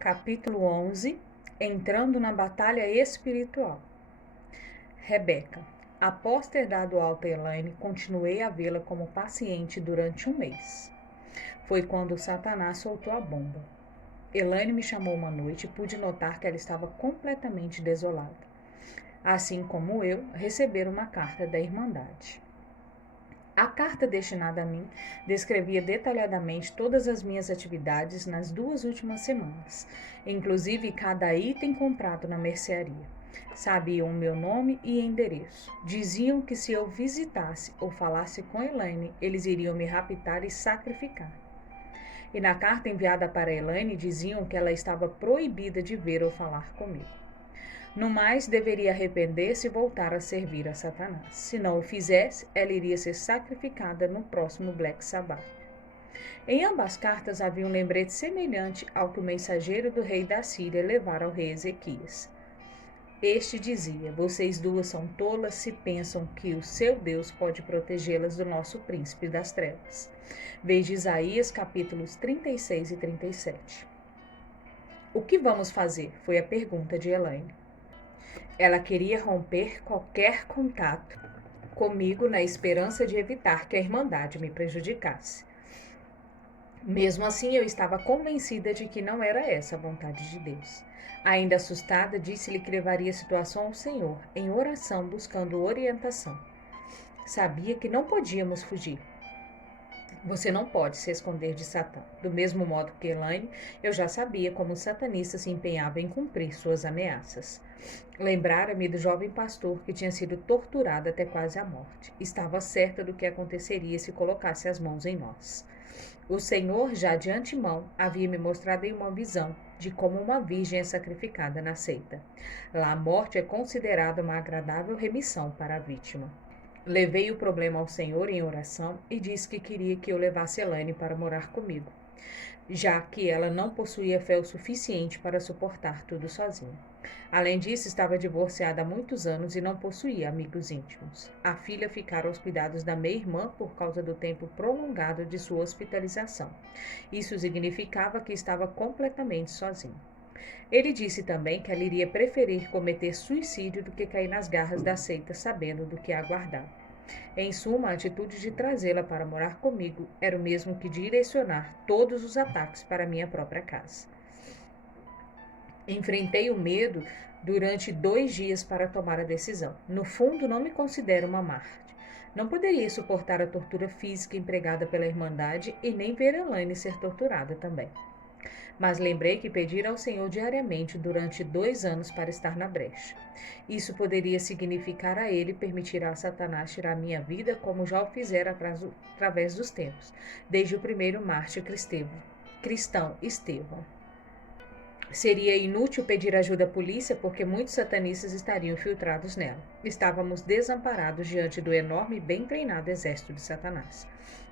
Capítulo 11. Entrando na batalha espiritual. Rebeca. Após ter dado alta a Elaine, continuei a vê-la como paciente durante um mês. Foi quando Satanás soltou a bomba. Elaine me chamou uma noite e pude notar que ela estava completamente desolada. Assim como eu, recebera uma carta da Irmandade. A carta destinada a mim descrevia detalhadamente todas as minhas atividades nas 2 últimas semanas, inclusive cada item comprado na mercearia. Sabiam o meu nome e endereço. Diziam que se eu visitasse ou falasse com Elaine, eles iriam me raptar e sacrificar. E na carta enviada para Elaine diziam que ela estava proibida de ver ou falar comigo. No mais, deveria arrepender-se e voltar a servir a Satanás. Se não o fizesse, ela iria ser sacrificada no próximo Black Sabbath. Em ambas cartas havia um lembrete semelhante ao que o mensageiro do rei da Síria levara ao rei Ezequias. Este dizia: vocês duas são tolas se pensam que o seu Deus pode protegê-las do nosso príncipe das trevas. Veja Isaías capítulos 36 e 37. O que vamos fazer? Foi a pergunta de Elaine. Ela queria romper qualquer contato comigo na esperança de evitar que a Irmandade me prejudicasse. Mesmo assim, eu estava convencida de que não era essa a vontade de Deus. Ainda assustada, disse-lhe que levaria a situação ao Senhor, em oração, buscando orientação. Sabia que não podíamos fugir. Você não pode se esconder de Satã. Do mesmo modo que Elaine, eu já sabia como o satanista se empenhava em cumprir suas ameaças. Lembrara-me do jovem pastor que tinha sido torturado até quase a morte. Estava certa do que aconteceria se colocasse as mãos em nós. O Senhor, já de antemão, havia me mostrado em uma visão de como uma virgem é sacrificada na seita. Lá a morte é considerada uma agradável remissão para a vítima. Levei o problema ao Senhor em oração e disse que queria que eu levasse Elaine para morar comigo, já que ela não possuía fé o suficiente para suportar tudo sozinha. Além disso, estava divorciada há muitos anos e não possuía amigos íntimos. A filha ficara aos cuidados da meia-irmã por causa do tempo prolongado de sua hospitalização. Isso significava que estava completamente sozinha. Ele disse também que ela iria preferir cometer suicídio do que cair nas garras da seita sabendo do que a aguardava. Em suma, a atitude de trazê-la para morar comigo era o mesmo que direcionar todos os ataques para minha própria casa. Enfrentei o medo durante 2 dias para tomar a decisão. No fundo, não me considero uma mártir. Não poderia suportar a tortura física empregada pela Irmandade e nem ver Elaine ser torturada também. Mas lembrei que pedira ao Senhor diariamente durante 2 anos para estar na brecha. Isso poderia significar a ele permitir a Satanás tirar minha vida como já o fizera através dos tempos, desde o primeiro mártir cristão Estevão. Seria inútil pedir ajuda à polícia porque muitos satanistas estariam infiltrados nela. Estávamos desamparados diante do enorme e bem treinado exército de Satanás.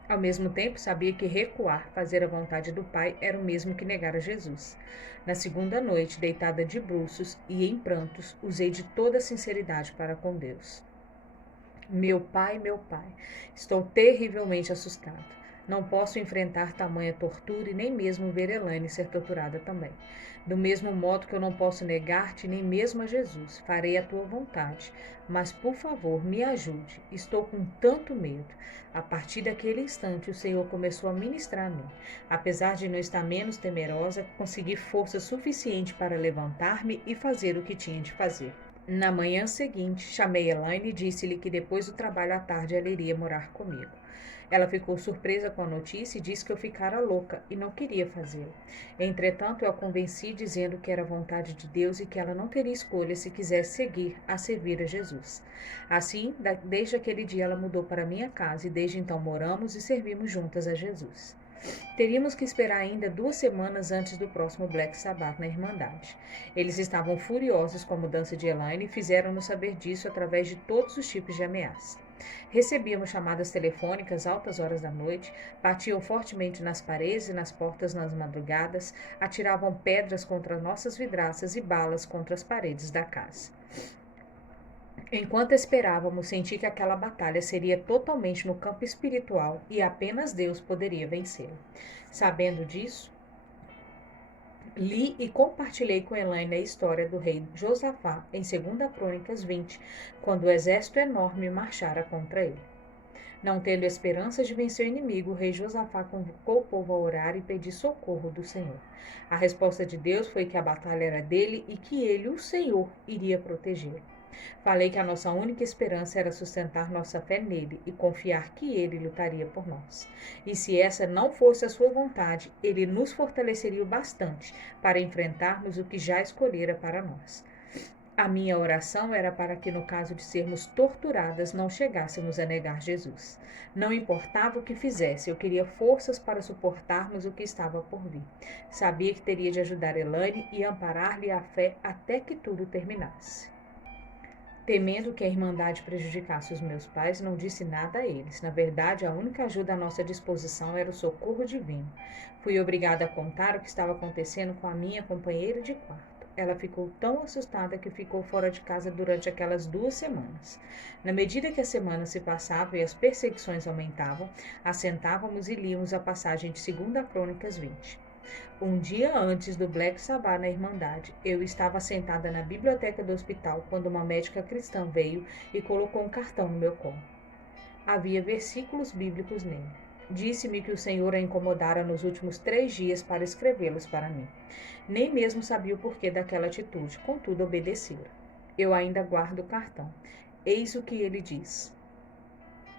Ao mesmo tempo, sabia que recuar, fazer a vontade do Pai, era o mesmo que negar a Jesus. Na segunda noite, deitada de bruços e em prantos, usei de toda a sinceridade para com Deus. Meu pai, estou terrivelmente assustada. Não posso enfrentar tamanha tortura e nem mesmo ver Elaine ser torturada também. Do mesmo modo que eu não posso negar-te nem mesmo a Jesus, farei a tua vontade. Mas, por favor, me ajude. Estou com tanto medo. A partir daquele instante, o Senhor começou a ministrar a mim. Apesar de não estar menos temerosa, consegui força suficiente para levantar-me e fazer o que tinha de fazer. Na manhã seguinte, chamei Elaine e disse-lhe que depois do trabalho à tarde ela iria morar comigo. Ela ficou surpresa com a notícia e disse que eu ficara louca e não queria fazê-lo. Entretanto, eu a convenci dizendo que era vontade de Deus e que ela não teria escolha se quisesse seguir a servir a Jesus. Assim, desde aquele dia ela mudou para minha casa e desde então moramos e servimos juntas a Jesus. Teríamos que esperar ainda 2 semanas antes do próximo Black Sabbath na Irmandade. Eles estavam furiosos com a mudança de Elaine e fizeram-nos saber disso através de todos os tipos de ameaça. Recebíamos chamadas telefônicas altas horas da noite, batiam fortemente nas paredes e nas portas nas madrugadas, atiravam pedras contra nossas vidraças e balas contra as paredes da casa. Enquanto esperávamos, senti que aquela batalha seria totalmente no campo espiritual e apenas Deus poderia vencê-la. Sabendo disso, Li e compartilhei com Elaine a história do rei Josafá em 2 Crônicas 20, quando o exército enorme marchara contra ele. Não tendo esperança de vencer o inimigo, o rei Josafá convocou o povo a orar e pedir socorro do Senhor. A resposta de Deus foi que a batalha era dele e que ele, o Senhor, iria protegê-lo. Falei que a nossa única esperança era sustentar nossa fé nele e confiar que ele lutaria por nós. E se essa não fosse a sua vontade, ele nos fortaleceria o bastante para enfrentarmos o que já escolhera para nós. A minha oração era para que, no caso de sermos torturadas, não chegássemos a negar Jesus. Não importava o que fizesse, eu queria forças para suportarmos o que estava por vir. Sabia que teria de ajudar Elaine e amparar-lhe a fé até que tudo terminasse. Temendo que a Irmandade prejudicasse os meus pais, não disse nada a eles. Na verdade, a única ajuda à nossa disposição era o socorro divino. Fui obrigada a contar o que estava acontecendo com a minha companheira de quarto. Ela ficou tão assustada que ficou fora de casa durante aquelas 2 semanas. Na medida que as semanas se passavam e as perseguições aumentavam, assentávamos e líamos a passagem de 2 Crônicas 20. Um dia antes do Black Sabbath na Irmandade, eu estava sentada na biblioteca do hospital quando uma médica cristã veio e colocou um cartão no meu colo. Havia versículos bíblicos nele. Disse-me que o Senhor a incomodara nos últimos 3 dias para escrevê-los para mim. Nem mesmo sabia o porquê daquela atitude, contudo obedecera. Eu ainda guardo o cartão. Eis o que ele diz.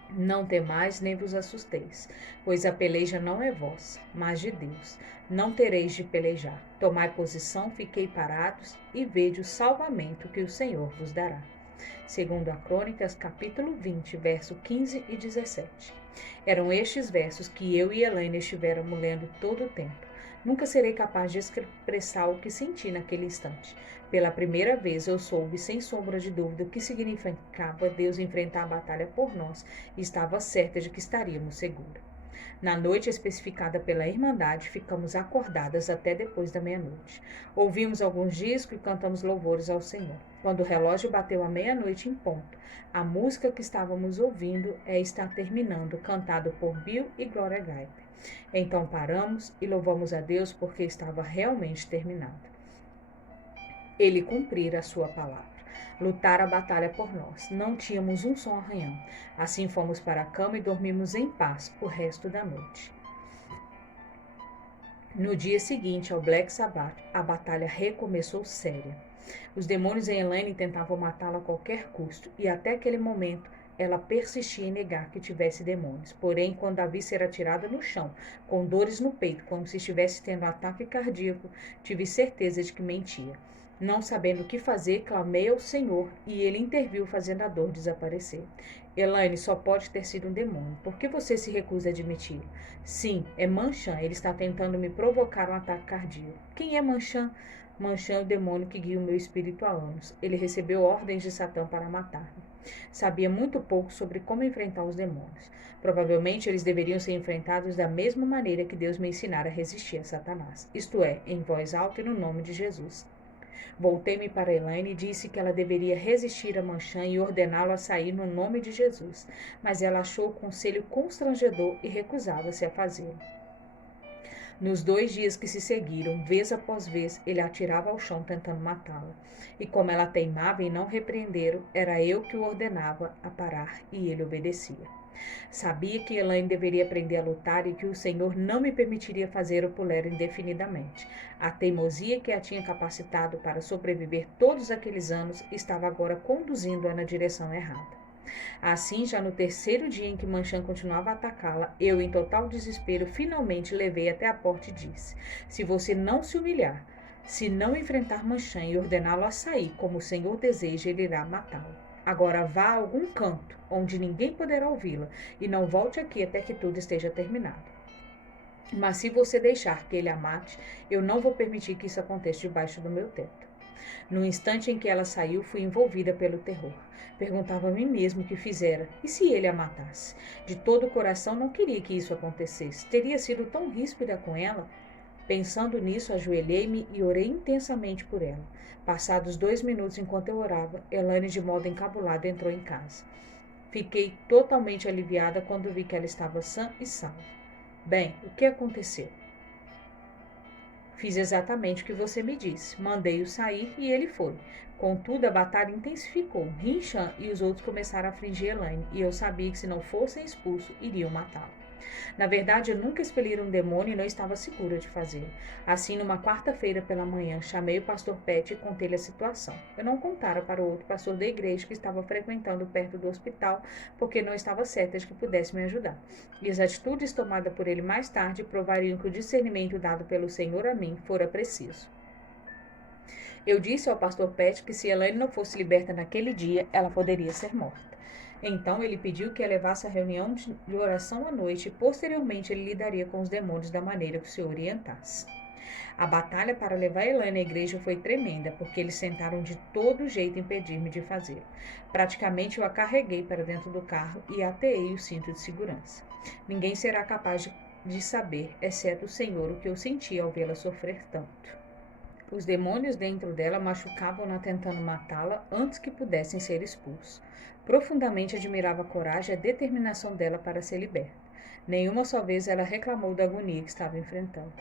Não temais nem vos assusteis, pois a peleja não é vossa, mas de Deus. Não tereis de pelejar. Tomai posição, fiquei parados e vede o salvamento que o Senhor vos dará. 2 Crônicas, capítulo 20, verso 15 e 17. Eram estes versos que eu e Elaine estivéramos lendo todo o tempo. Nunca serei capaz de expressar o que senti naquele instante. Pela primeira vez eu soube, sem sombra de dúvida, o que significava Deus enfrentar a batalha por nós e estava certa de que estaríamos seguros. Na noite especificada pela Irmandade, ficamos acordadas até depois da meia-noite. Ouvimos alguns discos e cantamos louvores ao Senhor. Quando o relógio bateu a meia-noite em ponto, a música que estávamos ouvindo está terminando, cantado por Bill e Gloria Gaynor. Então paramos e louvamos a Deus porque estava realmente terminado. Ele cumprira a sua palavra. Lutar a batalha por nós. Não tínhamos um só arranhão. Assim fomos para a cama e dormimos em paz o resto da noite. No dia seguinte ao Black Sabbath, a batalha recomeçou séria. Os demônios em Elaine tentavam matá-la a qualquer custo, e até aquele momento ela persistia em negar que tivesse demônios. Porém, quando a vi ser atirada no chão, com dores no peito, como se estivesse tendo um ataque cardíaco, tive certeza de que mentia. Não sabendo o que fazer, clamei ao Senhor e ele interviu, fazendo a dor desaparecer. Elaine, só pode ter sido um demônio. Por que você se recusa a admitir? Sim, é Manchan. Ele está tentando me provocar um ataque cardíaco. Quem é Manchan? Manchan é o demônio que guia o meu espírito há anos. Ele recebeu ordens de Satã para matar-me. Sabia muito pouco sobre como enfrentar os demônios. Provavelmente eles deveriam ser enfrentados da mesma maneira que Deus me ensinara a resistir a Satanás. Isto é, em voz alta e no nome de Jesus. Voltei-me para Elaine e disse que ela deveria resistir a Manchan e ordená-lo a sair no nome de Jesus, mas ela achou o conselho constrangedor e recusava-se a fazê-lo. Nos 2 dias que se seguiram, vez após vez, ele a atirava ao chão tentando matá-la. E como ela teimava em não repreendê-lo, era eu que o ordenava a parar e ele obedecia. Sabia que Elaine deveria aprender a lutar e que o Senhor não me permitiria fazer-o pular indefinidamente. A teimosia que a tinha capacitado para sobreviver todos aqueles anos estava agora conduzindo-a na direção errada. Assim, já no 3º dia em que Manchan continuava a atacá-la, eu, em total desespero, finalmente levei até a porta e disse: se você não se humilhar, se não enfrentar Manchan e ordená-lo a sair, como o Senhor deseja, ele irá matá-lo. Agora vá a algum canto, onde ninguém poderá ouvi-la, e não volte aqui até que tudo esteja terminado. Mas se você deixar que ele a mate, eu não vou permitir que isso aconteça debaixo do meu teto. No instante em que ela saiu, fui envolvida pelo terror. Perguntava a mim mesmo o que fizera, e se ele a matasse? De todo o coração não queria que isso acontecesse. Teria sido tão ríspida com ela. Pensando nisso, ajoelhei-me e orei intensamente por ela. Passados 2 minutos enquanto eu orava, Elaine, de modo encabulado, entrou em casa. Fiquei totalmente aliviada quando vi que ela estava sã e salva. Bem, o que aconteceu? Fiz exatamente o que você me disse. Mandei-o sair e ele foi. Contudo, a batalha intensificou. Rinchan e os outros começaram a afligir Elaine, e eu sabia que se não fossem expulsos, iriam matá-lo. Na verdade, eu nunca expeli um demônio e não estava segura de fazê-lo. Assim, numa quarta-feira pela manhã, chamei o pastor Pet e contei-lhe a situação. Eu não contara para o outro pastor da igreja que estava frequentando perto do hospital, porque não estava certa de que pudesse me ajudar. E as atitudes tomadas por ele mais tarde provariam que o discernimento dado pelo Senhor a mim fora preciso. Eu disse ao pastor Pet que se Elaine não fosse liberta naquele dia, ela poderia ser morta. Então ele pediu que a levasse à reunião de oração à noite e posteriormente ele lidaria com os demônios da maneira que o Senhor orientasse. A batalha para levar Elaine à igreja foi tremenda, porque eles tentaram de todo jeito impedir-me de fazê-lo. Praticamente eu a carreguei para dentro do carro e ateei o cinto de segurança. Ninguém será capaz de saber, exceto o Senhor, o que eu senti ao vê-la sofrer tanto. Os demônios dentro dela machucavam-na tentando matá-la antes que pudessem ser expulsos. Profundamente admirava a coragem e a determinação dela para ser liberta. Nenhuma só vez ela reclamou da agonia que estava enfrentando.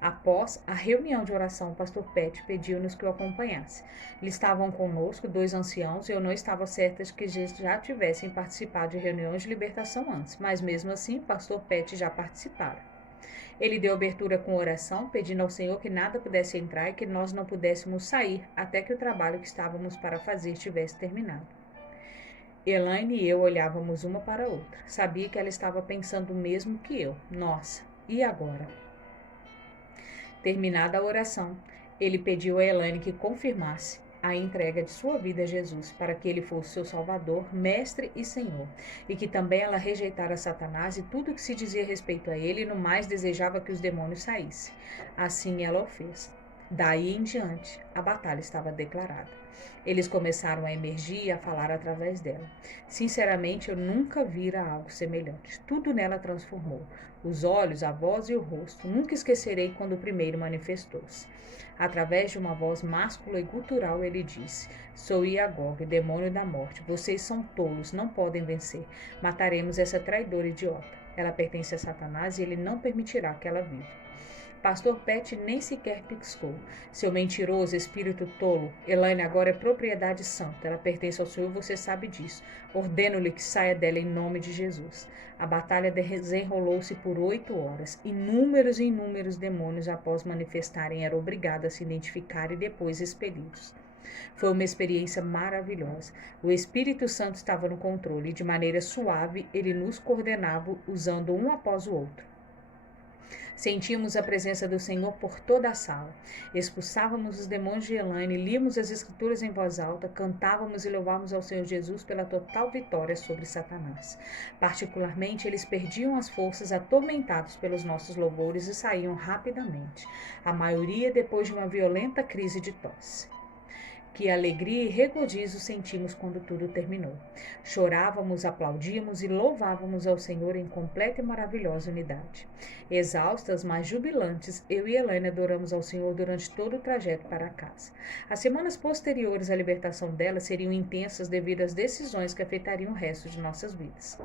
Após a reunião de oração, o pastor Pet pediu-nos que o acompanhasse. Eles estavam conosco 2 anciãos e eu não estava certa de que já tivessem participado de reuniões de libertação antes, mas mesmo assim o pastor Pet já participara. Ele deu abertura com oração, pedindo ao Senhor que nada pudesse entrar e que nós não pudéssemos sair até que o trabalho que estávamos para fazer tivesse terminado. Elaine e eu olhávamos uma para a outra. Sabia que ela estava pensando o mesmo que eu. Nossa, e agora? Terminada a oração, ele pediu a Elaine que confirmasse a entrega de sua vida a Jesus, para que ele fosse seu Salvador, Mestre e Senhor, e que também ela rejeitara Satanás e tudo o que se dizia a respeito a ele, e no mais desejava que os demônios saíssem. Assim ela o fez. Daí em diante, a batalha estava declarada. Eles começaram a emergir e a falar através dela. Sinceramente, eu nunca vira algo semelhante. Tudo nela transformou. Os olhos, a voz e o rosto. Nunca esquecerei quando o primeiro manifestou-se. Através de uma voz máscula e gutural, ele disse: Sou Iagog, demônio da morte. Vocês são tolos, não podem vencer. Mataremos essa traidora idiota. Ela pertence a Satanás e ele não permitirá que ela viva. Pastor Pet nem sequer piscou. Seu mentiroso espírito tolo. Elaine agora é propriedade santa. Ela pertence ao Senhor, você sabe disso. Ordeno-lhe que saia dela em nome de Jesus. A batalha desenrolou-se por 8 horas. Inúmeros e inúmeros demônios, após manifestarem, eram obrigados a se identificar e depois expelidos. Foi uma experiência maravilhosa. O Espírito Santo estava no controle e, de maneira suave, ele nos coordenava usando um após o outro. Sentíamos a presença do Senhor por toda a sala. Expulsávamos os demônios de Elaine, líamos as escrituras em voz alta, cantávamos e louvávamos ao Senhor Jesus pela total vitória sobre Satanás. Particularmente, eles perdiam as forças atormentados pelos nossos louvores e saíam rapidamente, a maioria depois de uma violenta crise de tosse. Que alegria e regozijo sentimos quando tudo terminou. Chorávamos, aplaudíamos e louvávamos ao Senhor em completa e maravilhosa unidade. Exaustas, mas jubilantes, eu e Elaine adoramos ao Senhor durante todo o trajeto para casa. As semanas posteriores à libertação dela seriam intensas devido às decisões que afetariam o resto de nossas vidas.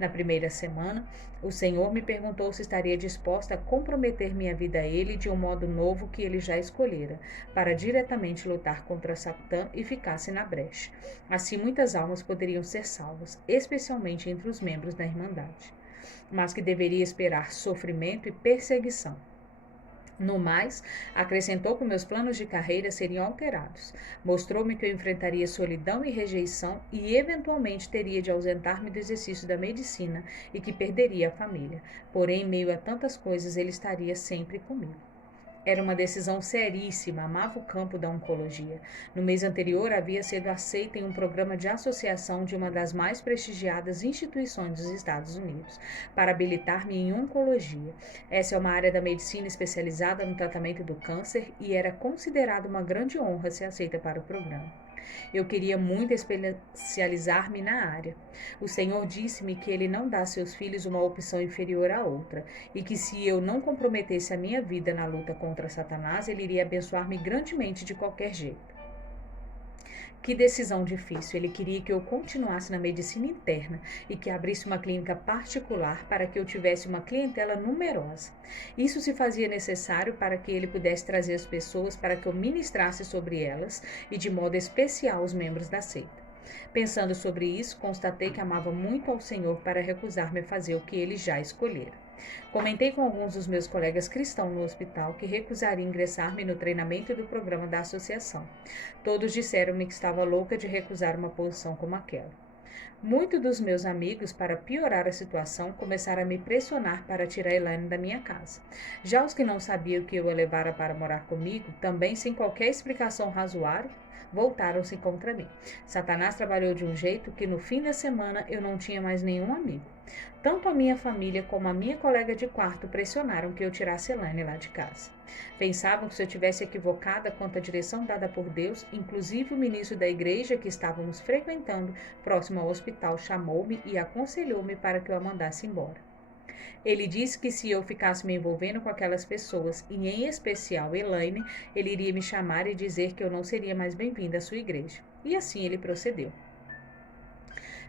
Na primeira semana, o Senhor me perguntou se estaria disposta a comprometer minha vida a Ele de um modo novo que Ele já escolhera, para diretamente lutar contra Satã e ficasse na brecha. Assim, muitas almas poderiam ser salvas, especialmente entre os membros da Irmandade, mas que deveria esperar sofrimento e perseguição. No mais, acrescentou que meus planos de carreira seriam alterados. Mostrou-me que eu enfrentaria solidão e rejeição e, eventualmente, teria de ausentar-me do exercício da medicina e que perderia a família. Porém, em meio a tantas coisas, ele estaria sempre comigo. Era uma decisão seríssima, amava o campo da oncologia. No mês anterior, havia sido aceita em um programa de associação de uma das mais prestigiadas instituições dos Estados Unidos, para habilitar-me em oncologia. Essa é uma área da medicina especializada no tratamento do câncer e era considerada uma grande honra ser aceita para o programa. Eu queria muito especializar-me na área. O Senhor disse-me que Ele não dá a seus filhos uma opção inferior à outra, e que se eu não comprometesse a minha vida na luta contra Satanás, Ele iria abençoar-me grandemente de qualquer jeito. Que decisão difícil. Ele queria que eu continuasse na medicina interna e que abrisse uma clínica particular para que eu tivesse uma clientela numerosa. Isso se fazia necessário para que ele pudesse trazer as pessoas para que eu ministrasse sobre elas e de modo especial os membros da seita. Pensando sobre isso, constatei que amava muito ao Senhor para recusar-me a fazer o que ele já escolhera. Comentei com alguns dos meus colegas cristãos no hospital que recusaria ingressar-me no treinamento do programa da associação. Todos disseram-me que estava louca de recusar uma posição como aquela. Muitos dos meus amigos, para piorar a situação, começaram a me pressionar para tirar Elaine da minha casa. Já os que não sabiam que eu a levara para morar comigo, também sem qualquer explicação razoável, voltaram-se contra mim. Satanás trabalhou de um jeito que no fim da semana eu não tinha mais nenhum amigo. Tanto a minha família como a minha colega de quarto pressionaram que eu tirasse Elaine lá de casa. Pensavam que se eu tivesse equivocada quanto à direção dada por Deus, inclusive o ministro da igreja que estávamos frequentando, próximo ao hospital, chamou-me e aconselhou-me para que eu a mandasse embora. Ele disse que se eu ficasse me envolvendo com aquelas pessoas, e em especial Elaine, ele iria me chamar e dizer que eu não seria mais bem-vinda à sua igreja. E assim ele procedeu.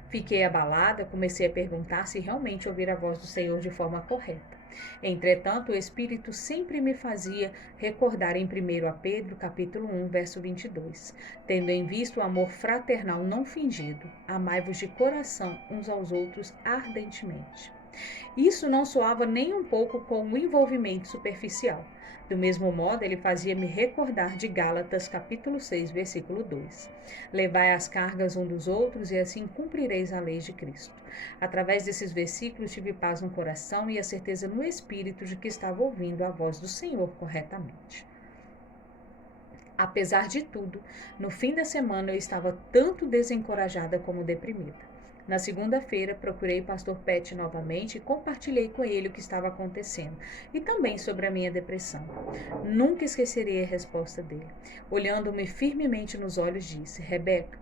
Fiquei abalada, comecei a perguntar se realmente ouvir a voz do Senhor de forma correta. Entretanto, o Espírito sempre me fazia recordar em 1 Pedro, capítulo 1, verso 22. Tendo em vista o amor fraternal não fingido, amai-vos de coração uns aos outros ardentemente. Isso não soava nem um pouco com um envolvimento superficial. Do mesmo modo, ele fazia-me recordar de Gálatas, capítulo 6, versículo 2. Levai as cargas um dos outros e assim cumprireis a lei de Cristo. Através desses versículos tive paz no coração e a certeza no espírito de que estava ouvindo a voz do Senhor corretamente. Apesar de tudo, no fim da semana eu estava tanto desencorajada como deprimida. Na segunda-feira, procurei o pastor Pat novamente e compartilhei com ele o que estava acontecendo e também sobre a minha depressão. Nunca esquecerei a resposta dele. Olhando-me firmemente nos olhos, disse: Rebeca,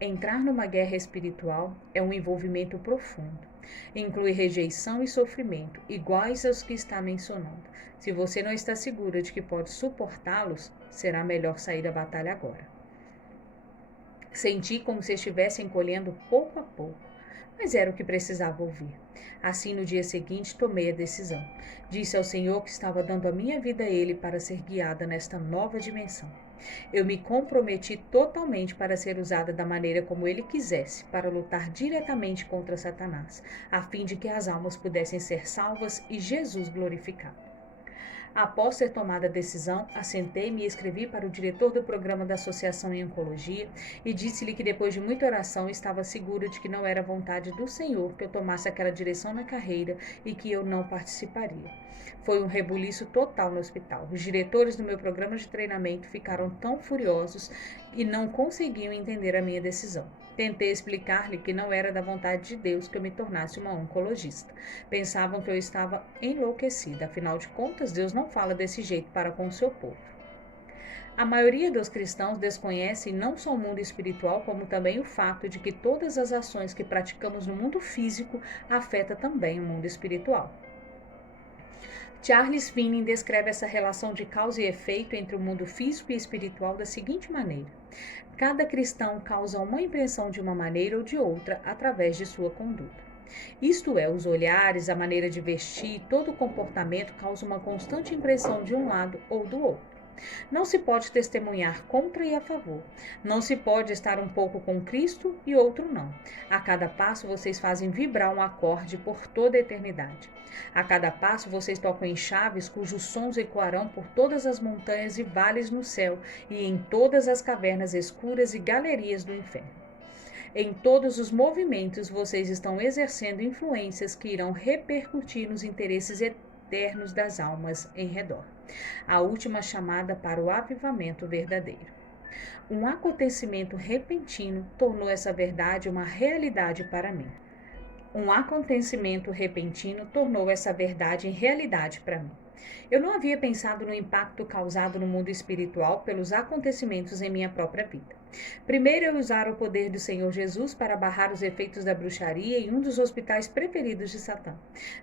entrar numa guerra espiritual é um envolvimento profundo. Inclui rejeição e sofrimento, iguais aos que está mencionando. Se você não está segura de que pode suportá-los, será melhor sair da batalha agora. Senti como se estivesse encolhendo pouco a pouco, mas era o que precisava ouvir. Assim, no dia seguinte, tomei a decisão. Disse ao Senhor que estava dando a minha vida a Ele para ser guiada nesta nova dimensão. Eu me comprometi totalmente para ser usada da maneira como Ele quisesse, para lutar diretamente contra Satanás, a fim de que as almas pudessem ser salvas e Jesus glorificado. Após ter tomado a decisão, assentei-me e escrevi para o diretor do programa da Associação em Oncologia e disse-lhe que depois de muita oração estava segura de que não era vontade do Senhor que eu tomasse aquela direção na carreira e que eu não participaria. Foi um rebuliço total no hospital. Os diretores do meu programa de treinamento ficaram tão furiosos e não conseguiam entender a minha decisão. Tentei explicar-lhe que não era da vontade de Deus que eu me tornasse uma oncologista. Pensavam que eu estava enlouquecida, afinal de contas, Deus não fala desse jeito para com o seu povo. A maioria dos cristãos desconhece não só o mundo espiritual, como também o fato de que todas as ações que praticamos no mundo físico afetam também o mundo espiritual. Charles Finney descreve essa relação de causa e efeito entre o mundo físico e espiritual da seguinte maneira: cada cristão causa uma impressão de uma maneira ou de outra através de sua conduta. Isto é, os olhares, a maneira de vestir, todo o comportamento causa uma constante impressão de um lado ou do outro. Não se pode testemunhar contra e a favor. Não se pode estar um pouco com Cristo e outro não. A cada passo vocês fazem vibrar um acorde por toda a eternidade. A cada passo vocês tocam em chaves cujos sons ecoarão por todas as montanhas e vales no céu e em todas as cavernas escuras e galerias do inferno. Em todos os movimentos vocês estão exercendo influências que irão repercutir nos interesses eternos das almas em redor. A última chamada para o avivamento verdadeiro. Um acontecimento repentino tornou essa verdade uma realidade para mim. Um acontecimento repentino tornou essa verdade em realidade para mim. Eu não havia pensado no impacto causado no mundo espiritual pelos acontecimentos em minha própria vida. Primeiro, eu usara o poder do Senhor Jesus para barrar os efeitos da bruxaria em um dos hospitais preferidos de Satã.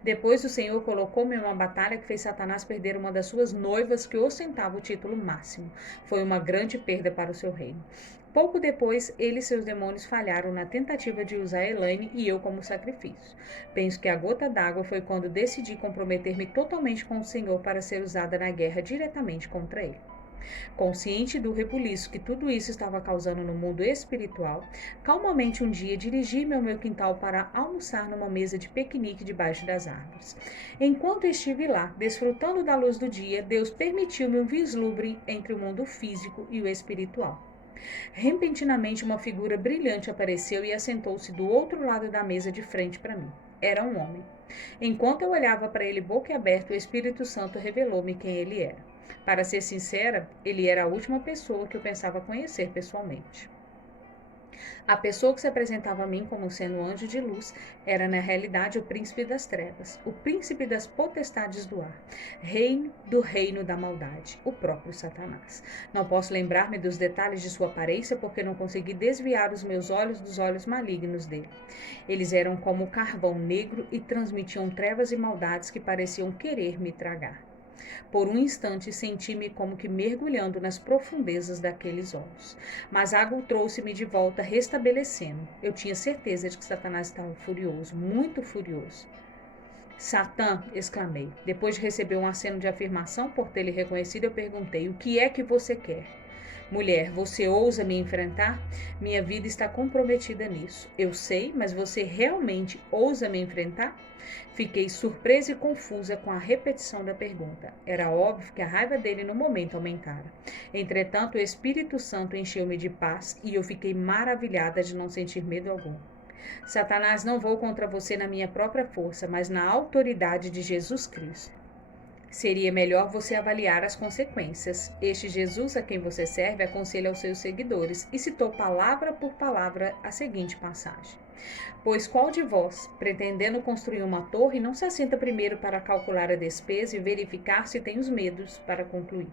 Depois, o Senhor colocou-me em uma batalha que fez Satanás perder uma das suas noivas que ostentava o título máximo. Foi uma grande perda para o seu reino. Pouco depois, ele e seus demônios falharam na tentativa de usar Elaine e eu como sacrifício. Penso que a gota d'água foi quando decidi comprometer-me totalmente com o Senhor para ser usada na guerra diretamente contra ele. Consciente do rebuliço que tudo isso estava causando no mundo espiritual, calmamente um dia dirigi-me ao meu quintal para almoçar numa mesa de piquenique debaixo das árvores. Enquanto estive lá, desfrutando da luz do dia, Deus permitiu-me um vislumbre entre o mundo físico e o espiritual. Repentinamente, uma figura brilhante apareceu e assentou-se do outro lado da mesa de frente para mim. Era um homem. Enquanto eu olhava para ele boquiaberto, o Espírito Santo revelou-me quem ele era. Para ser sincera, ele era a última pessoa que eu pensava conhecer pessoalmente. A pessoa que se apresentava a mim como sendo um anjo de luz era, na realidade, o príncipe das trevas, o príncipe das potestades do ar, rei do reino da maldade, o próprio Satanás. Não posso lembrar-me dos detalhes de sua aparência porque não consegui desviar os meus olhos dos olhos malignos dele. Eles eram como carvão negro e transmitiam trevas e maldades que pareciam querer me tragar. Por um instante senti-me como que mergulhando nas profundezas daqueles olhos. Mas algo trouxe-me de volta, restabelecendo. Eu tinha certeza de que Satanás estava furioso, muito furioso. Satã, exclamei. Depois de receber um aceno de afirmação por ter lhe reconhecido, eu perguntei: o que é que você quer? Mulher, você ousa me enfrentar? Minha vida está comprometida nisso. Eu sei, mas você realmente ousa me enfrentar? Fiquei surpresa e confusa com a repetição da pergunta. Era óbvio que a raiva dele no momento aumentara. Entretanto, o Espírito Santo encheu-me de paz e eu fiquei maravilhada de não sentir medo algum. Satanás, não vou contra você na minha própria força, mas na autoridade de Jesus Cristo. Seria melhor você avaliar as consequências. Este Jesus a quem você serve aconselha aos seus seguidores e citou palavra por palavra a seguinte passagem. Pois qual de vós, pretendendo construir uma torre, não se assenta primeiro para calcular a despesa e verificar se tem os medos para concluir?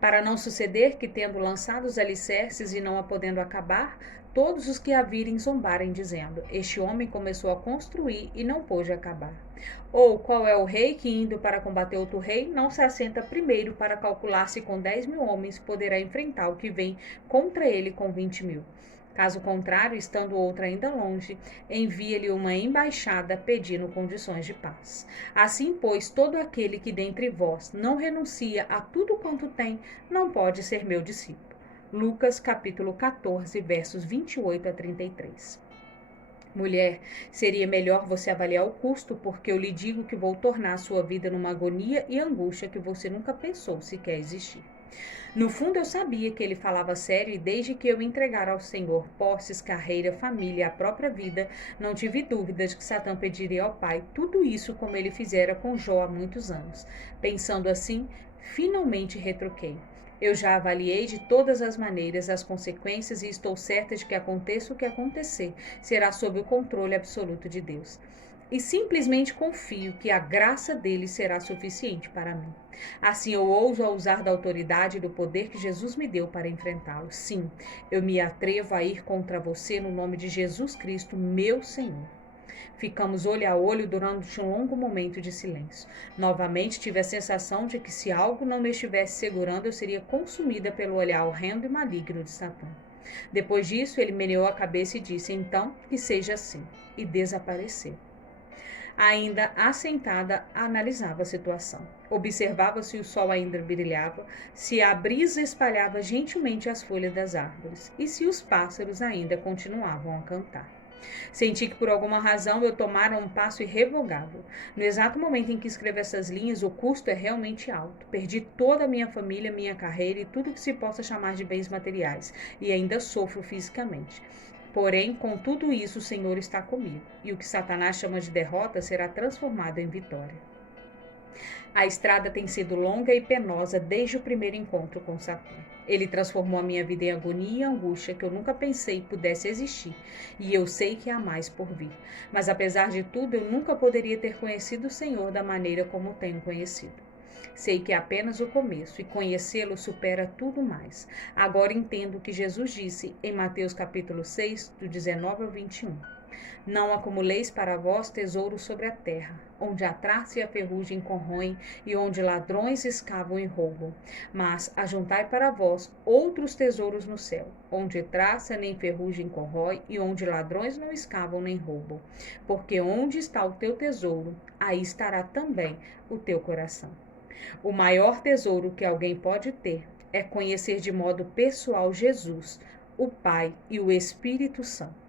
Para não suceder que, tendo lançado os alicerces e não a podendo acabar, todos os que a virem zombarem, dizendo: este homem começou a construir e não pôde acabar. Ou qual é o rei que, indo para combater outro rei, não se assenta primeiro para calcular se com 10.000 homens poderá enfrentar o que vem contra ele com 20.000? Caso contrário, estando outro ainda longe, envia-lhe uma embaixada pedindo condições de paz. Assim, pois, todo aquele que dentre vós não renuncia a tudo quanto tem, não pode ser meu discípulo. Lucas capítulo 14, versos 28 a 33. Mulher, seria melhor você avaliar o custo, porque eu lhe digo que vou tornar a sua vida numa agonia e angústia que você nunca pensou sequer existir. No fundo, eu sabia que ele falava sério e desde que eu me entregara ao Senhor posses, carreira, família e a própria vida, não tive dúvida de que Satã pediria ao Pai tudo isso como ele fizera com Jó há muitos anos. Pensando assim, finalmente retruquei. Eu já avaliei de todas as maneiras as consequências e estou certa de que aconteça o que acontecer, será sob o controle absoluto de Deus. E simplesmente confio que a graça dele será suficiente para mim. Assim eu ouso a usar da autoridade e do poder que Jesus me deu para enfrentá-lo. Sim, eu me atrevo a ir contra você no nome de Jesus Cristo, meu Senhor. Ficamos olho a olho durante um longo momento de silêncio. Novamente tive a sensação de que se algo não me estivesse segurando, eu seria consumida pelo olhar horrendo e maligno de Satã. Depois disso, ele meneou a cabeça e disse: então, que seja assim. E desapareceu. Ainda assentada, analisava a situação. Observava se o sol ainda brilhava, se a brisa espalhava gentilmente as folhas das árvores e se os pássaros ainda continuavam a cantar. Senti que por alguma razão eu tomara um passo irrevogável. No exato momento em que escrevo essas linhas, o custo é realmente alto. Perdi toda a minha família, minha carreira e tudo que se possa chamar de bens materiais, e ainda sofro fisicamente. Porém, com tudo isso, o Senhor está comigo, e o que Satanás chama de derrota será transformado em vitória. A estrada tem sido longa e penosa desde o primeiro encontro com Satã. Ele transformou a minha vida em agonia e angústia que eu nunca pensei pudesse existir, e eu sei que há mais por vir. Mas apesar de tudo, eu nunca poderia ter conhecido o Senhor da maneira como o tenho conhecido. Sei que é apenas o começo e conhecê-lo supera tudo mais. Agora entendo o que Jesus disse em Mateus capítulo 6, do 19 ao 21. Não acumuleis para vós tesouros sobre a terra, onde a traça e a ferrugem corroem e onde ladrões escavam e roubam. Mas ajuntai para vós outros tesouros no céu, onde traça nem ferrugem corrói e onde ladrões não escavam nem roubam. Porque onde está o teu tesouro, aí estará também o teu coração. O maior tesouro que alguém pode ter é conhecer de modo pessoal Jesus, o Pai e o Espírito Santo.